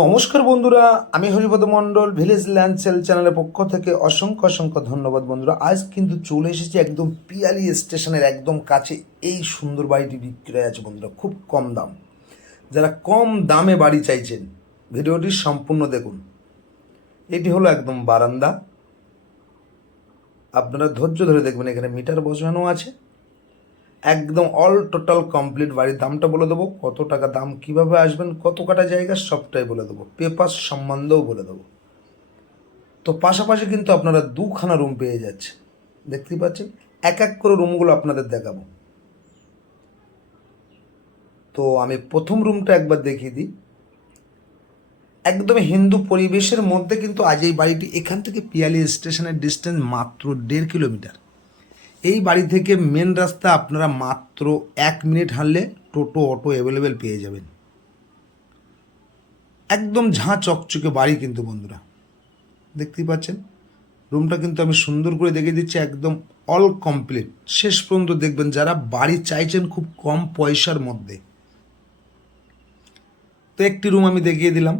নমস্কার বন্ধুরা, আমি হরিপদ মণ্ডল ভিলেজ ল্যান্ড সেল চ্যানেলের পক্ষ থেকে অসংখ্য অসংখ্য ধন্যবাদ। বন্ধুরা, আজ কিন্তু চলে এসেছি একদম পিয়ালি স্টেশনের একদম কাছে। এই সুন্দর বাড়িটি বিক্রয় আছে বন্ধুরা, খুব কম দাম। যারা কম দামে বাড়ি চাইছেন, ভিডিওটি সম্পূর্ণ দেখুন। এটি হলো একদম বারান্দা, আপনারা ধৈর্য ধরে দেখবেন। এখানে মিটার বসানো আছে, একদম অল টোটাল কমপ্লিট। বাড়ির দামটা বলে দেবো, কত টাকা দাম, কিভাবে আসবেন, কত কাটা জায়গা, সবটাই বলে দেবো। পেপার সম্বন্ধেও বলে দেবো। তো পাশাপাশি কিন্তু আপনারা দুখানা রুম পেয়ে যাচ্ছেন, দেখতেই পাচ্ছেন। এক এক করে রুমগুলো আপনাদের দেখাবো। তো আমি প্রথম রুমটা একবার দেখিয়ে দিই। একদম হিন্দু পরিবেশের মধ্যে কিন্তু আজ এই বাড়িটি, এখান থেকে পিয়ালি স্টেশনের ডিস্টেন্স মাত্র 1.5 কিলোমিটার। এই বাড়ি থেকে মেন রাস্তা আপনারা মাত্র 1 মিনিট হাঁটলে টোটো অটো অ্যাভেলেবেল পেয়ে যাবেন। একদম ঝাঁ চকচকে বাড়ি কিন্তু বন্ধুরা, দেখতেই পাচ্ছেন। রুমটা কিন্তু আমি সুন্দর করে দেখিয়ে দিচ্ছি, একদম অল কমপ্লিট। শেষ পর্যন্ত দেখবেন যারা বাড়ি চাইছেন খুব কম পয়সার মধ্যে। তো একটি রুম আমি দেখিয়ে দিলাম।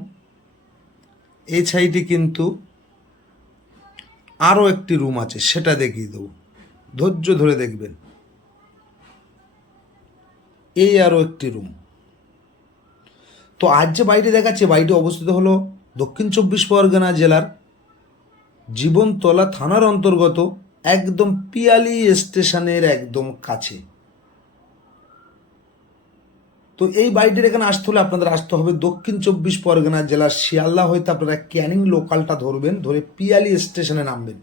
এই সাইডে কিন্তু আরও একটি রুম আছে, সেটা দেখিয়ে দেবো, ধৈর্য ধরে দেখবেন। এই আরও একটি রুম। তো আজ যে বাড়িটি দেখাচ্ছে, বাড়িটি অবস্থিত হলো দক্ষিণ 24 পরগনা জেলার জীবনতলা থানার অন্তর্গত, একদম পিয়ালি স্টেশনের একদম কাছে। তো এই বাড়িটির এখানে আসতে হলে আপনাদের আসতে হবে দক্ষিণ 24 পরগনা জেলার শিয়ালদা হইতে আপনারা ক্যানিং লোকালটা ধরবেন, ধরে পিয়ালি স্টেশনে নামবেন।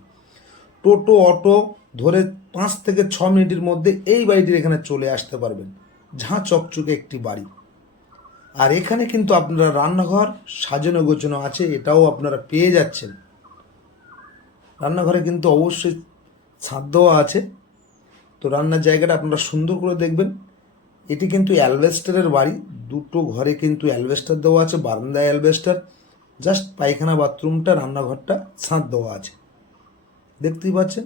টোটো অটো ধরে 5 থেকে 6 মিনিটের মধ্যে এই বাড়িটির এখানে চলে আসতে পারবেন। ঝাঁ চকচকে একটি বাড়ি। আর এখানে কিন্তু আপনারা রান্নাঘর সাজানো গোছানো আছে, এটাও আপনারা পেয়ে যাচ্ছেন। রান্নাঘরে কিন্তু অবশ্যই ছাদ দেওয়া আছে। তো রান্নার জায়গাটা আপনারা সুন্দর করে দেখবেন। এটি কিন্তু অ্যালবেস্টারের বাড়ি, দুটো ঘরে কিন্তু অ্যালবেস্টার দেওয়া আছে, বারান্দায় অ্যালবেস্টার, জাস্ট পায়খানা বাথরুমটা রান্নাঘরটা ছাদ দেওয়া আছে, দেখতেই পাচ্ছেন।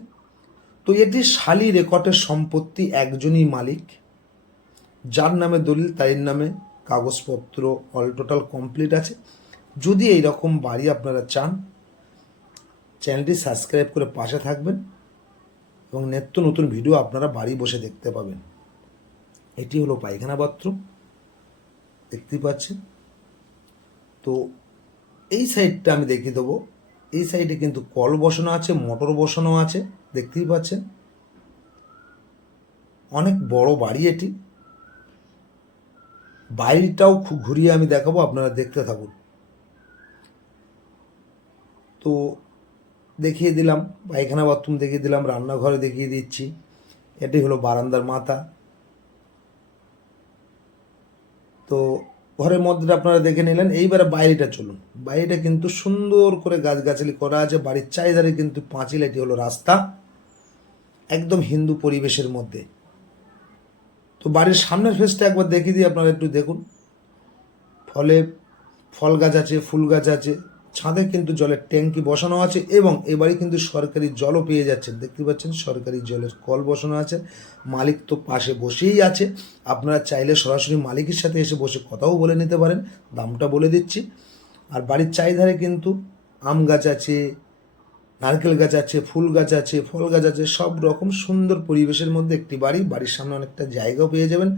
তো এটি শালি রেকর্ডের সম্পত্তি, একজনই মালিক, যার নামে দলিল তার নামে কাগজপত্র অল টোটাল কমপ্লিট আছে। যদি এই রকম বাড়ি আপনারা চান, চ্যানেলটি সাবস্ক্রাইব করে পাশে থাকবেন এবং নিত্য নতুন ভিডিও আপনারা বাড়ি বসে দেখতে পাবেন। এটি হলো পায়খানা বাথরুম, দেখতেই পাচ্ছেন। তো এই সাইডটা আমি দেখিয়ে দেবো। এই সাইডে কিন্তু কল বসানো আছে, মোটর বসানো আছে, দেখতেই পাচ্ছেন। অনেক বড় বাড়ি এটি। বাড়িটাও খুব ঘুরিয়ে আমি দেখাবো, আপনারা দেখতে থাকুন। তো দেখিয়ে দিলাম পায়খানা বাথরুম, দেখিয়ে দিলাম রান্নাঘরে, দেখিয়ে দিচ্ছি। এটি হলো বারান্দার মাথা। তো ঘরের মধ্যে আপনারা দেখে নিলেন। এইবারে বাইরেটা চলুন। বাইরেটা কিন্তু সুন্দর করে গাছগাছালি করা আছে। বাড়ির চারিধারে কিন্তু পাঁচিল। এটি হলো রাস্তা, একদম হিন্দু পরিবেশের মধ্যে। তো বাড়ির সামনের ফেসটা একবার দেখিয়ে দিই, আপনারা একটু দেখুন। ফল গাছ আছে, ফুল গাছ আছে। ছাদে কিন্তু জলের ট্যাঙ্কি বসানো আছে এবং এবারে কিন্তু সরকারি জলও পেয়ে যাচ্ছেন, দেখতে পাচ্ছেন। সরকারি জলের কল বসানো আছে। মালিক তো পাশে বসেই আছে, আপনারা চাইলে সরাসরি মালিকের সাথে এসে বসে কথাও বলে নিতে পারেন। দামটা বলে দিচ্ছি। আর বাড়ির চারিধারে কিন্তু আম গাছ আছে, নারকেল গাছ আছে, ফুল গাছ আছে, ফল গাছ আছে, সব রকম সুন্দর পরিবেশের মধ্যে একটি বাড়ি। বাড়ির সামনে অনেকটা জায়গাও পেয়ে যাবেন,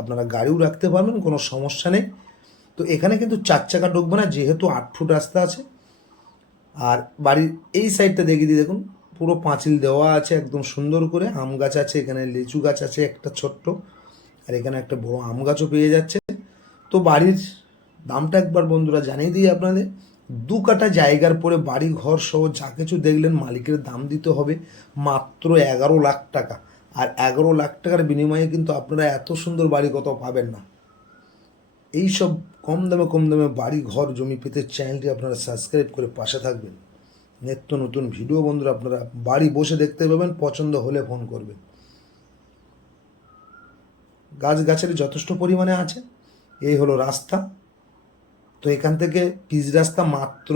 আপনারা গাড়িও রাখতে পারবেন, কোনো সমস্যা নেই। তো এখানে কিন্তু 4 চাকা ঢুকবে না, যেহেতু 8 ফুট রাস্তা আছে। আর বাড়ির এই সাইডটা দেখিয়ে দিই, দেখুন পুরো পাঁচিল দেওয়া আছে একদম সুন্দর করে। আম গাছ আছে, এখানে লিচু গাছ আছে একটা ছোট্ট, আর এখানে একটা বড় আম গাছও পেয়ে যাচ্ছে। তো বাড়ির দামটা একবার বন্ধুরা জানিয়ে দিই আপনাদের। 2 কাঠা জায়গার পরে বাড়ি ঘর সহ যা কিছু দেখলেন, মালিকের দাম দিতে হবে মাত্র 11 লাখ টাকা। আর 11 লাখ টাকার বিনিময়ে কিন্তু আপনারা এত সুন্দর বাড়ি কোথাও পাবেন না। এই সব কম দামে বাড়ি ঘর জমি পেতে চ্যানেলটি আপনারা সাবস্ক্রাইব করে পাশে থাকবেন। নিত্য নতুন ভিডিও বন্ধুরা আপনারা বাড়ি বসে দেখতে পাবেন, পছন্দ হলে ফোন করবেন। গাছগাছালি যথেষ্ট পরিমাণে আছে। এই হলো রাস্তা। তো এখান থেকে পিচ রাস্তা মাত্র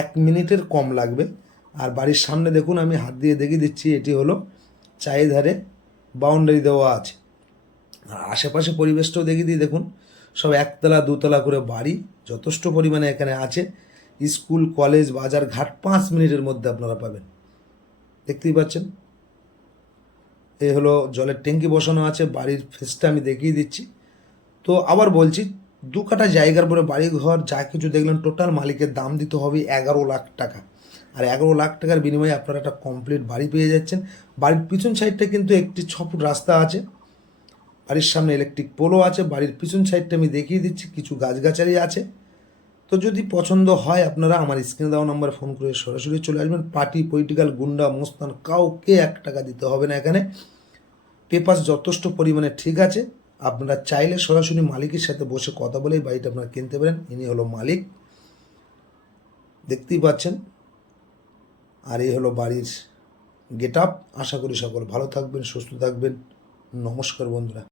1 মিনিটের কম লাগবে। আর বাড়ির সামনে দেখুন, আমি হাত দিয়ে দেখিয়ে দিচ্ছি, এটি হলো চারিধারে বাউন্ডারি দেওয়া আছে। আর আশেপাশে পরিবেশটাও দেখিয়ে দিই, দেখুন সব একতলা দুতলা করে বাড়ি যথেষ্ট পরিমাণে এখানে আছে। স্কুল কলেজ বাজার ঘাট 5 মিনিটের মধ্যে আপনারা পাবেন। দেখতেই পাচ্ছেন এই হলো জলের ট্যাঙ্কি বসানো আছে। বাড়ির ফেসটা আমি দেখিয়ে দিচ্ছি। তো আবার বলছি, 2 কাঠা জায়গার পরে বাড়ি ঘর যা কিছু দেখলেন টোটাল মালিকের দাম দিতে হবে 11 লাখ টাকা। আর 11 লাখ টাকার বিনিময়ে আপনারা একটা কমপ্লিট বাড়ি পেয়ে যাচ্ছেন। বাড়ির পিছন সাইডটা কিন্তু একটি 6 ফুট রাস্তা আছে। বাড়ির সামনে ইলেকট্রিক পোলও আছে। বাড়ির পিছন সাইডটা আমি দেখিয়ে দিচ্ছি, কিছু গাছগাছালি আছে। তো যদি পছন্দ হয় আপনারা আমার স্ক্রিনে দেওয়া নাম্বারে ফোন করে সরাসরি চলে আসবেন। পার্টি পলিটিক্যাল গুন্ডা মোস্তান কাউকে 1 টাকা দিতে হবে না। এখানে পেপার যথেষ্ট পরিমাণে ঠিক আছে। আপনারা চাইলে সরাসরি মালিকের সাথে বসে কথা বলেই বাড়িটা আপনারা কিনতে পারেন। ইনি হলো মালিক, দেখতেই পাচ্ছেন। আর এই হলো বাড়ির গেট আপ। আশা করি সকল ভালো থাকবেন, সুস্থ থাকবেন। নমস্কার বন্ধুরা।